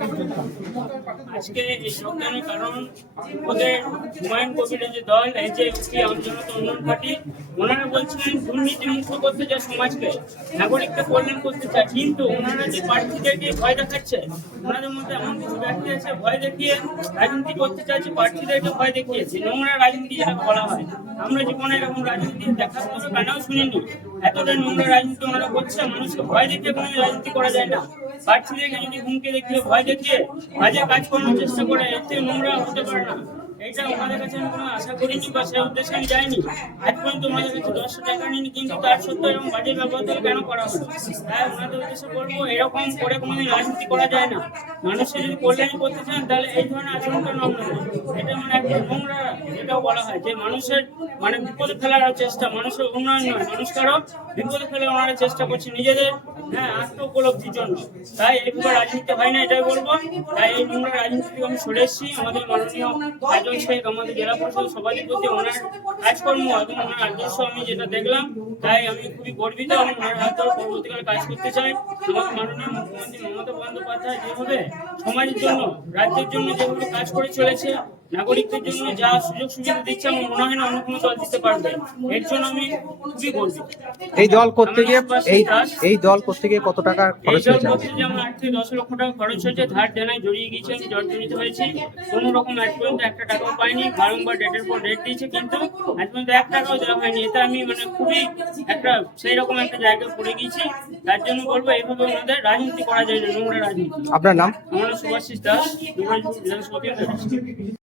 আজকে এই যোগদানের কারণ ওদের হুমায়ুন কবিরের যে দল এই যে জনতা উন্নয়ন পার্টি, ওনারা বলছিলেন দুর্নীতি মুক্ত করতে চায় সমাজকে, নাগরিককে কল্যাণ করতে চায়, কিন্তু ওনারা যে প্রার্থীদেরকে ভয় দেখাচ্ছে, ওনাদের মধ্যে এমন কিছু ব্যক্তি আছে ভয় দেখিয়ে রাজনীতি করতে চাইছে, প্রার্থীদেরকে ভয় দেখিয়েছে, নোংরা রাজনীতি যেটা বলা হয়। আমরা জীবনে এরকম রাজনীতি দেখার মতো কেনও শুনিনি। এতটা নোংরা রাজনীতি ওনারা করছে, মানুষকে ভয় দেখিয়ে কোনো রাজনীতি করা যায় না। প্রার্থীদেরকে যদি হুমকি দেখিয়ে ভয় দেখিয়ে বাজে কাজ করার চেষ্টা করে, এতে নোংরা হতে পারে না। এইটা ওনাদের কাছে আমি কোনো আশা করিনি বা সেই উদ্দেশ্যে আমি যাইনি। আজ পর্যন্ত ওনাদের কাছে 10 টাকা নিইনি, কিন্তু তার সত্ত্বেও এরকম বাজে ব্যবহার কেন করা হলো? তাই ওনাদের উদ্দেশ্যে বলবো, এরকম করে কোনোদিন রাজনীতি করা যায় না। মানুষের যদি কল্যাণ করতে চান তাহলে এই ধরনের আচরণটা নাম নেবে। এটা মানে একটা নোংরা, যেটাও বলা হয় যে মানুষের মানে বিপদে ফেলার চেষ্টা, মানুষের উন্নয়ন নয়, মানুষ কারো বিপদে ফেলে ওনারা চেষ্টা করছে নিজেদের আত্ম উপলব্ধির জন্য। তাই এইভাবে রাজনীতি হয় না, এটাই বলবো। তাই এই নোংরা রাজনীতি থেকে আমি সরে এসেছি। আমাদের মাননীয় একজন শেখ, আমাদের জেলা পরিষদ সভাধিপতি, ওনার কাজকর্ম এবং ওনার আদর্শ আমি যেটা দেখলাম, তাই আমি খুবই গর্বিত এবং ওনার হাত ধরে পরবর্তীকালে কাজ করতে চাই। আমাদের মাননীয় মুখ্যমন্ত্রী মমতা বন্দ্যোপাধ্যায় যেভাবে সমাজের জন্য, রাজ্যের জন্য যেভাবে কাজ করে চলেছে, নাগরিকদের জন্য যা সুযোগ সুবিধা দিচ্ছে, আমার মনে হয় না অন্য কোনো দল দিতে পারবে। এর জন্য আমি খুবই গর্বিত। এই দল করতে গিয়ে এই দল করতে গিয়ে কত টাকা খরচ হয়েছে? যেমন 8 থেকে 10 লক্ষ টাকা খরচ হয়েছে, ধার দেনায় জড়িয়ে গিয়েছে, আমি জর্জরিত হয়েছি। কোনো রকম আজ পর্যন্ত একটা টাকাও পাইনি, বারংবার ডেটের পর ডেট দিয়েছে, কিন্তু আজ পর্যন্ত 1 টাকাও দেওয়া হয়নি। এতে আমি মানে খুবই একটা সেই রকম একটা জায়গায় পড়ে গিয়েছি। তার জন্য বলবো, এইভাবে ওনাদের রাজনীতি করা যায় না, নোংরা রাজনীতি। আপনার নাম? আমার নাম সুভাষিস দাস, বিধানসভা।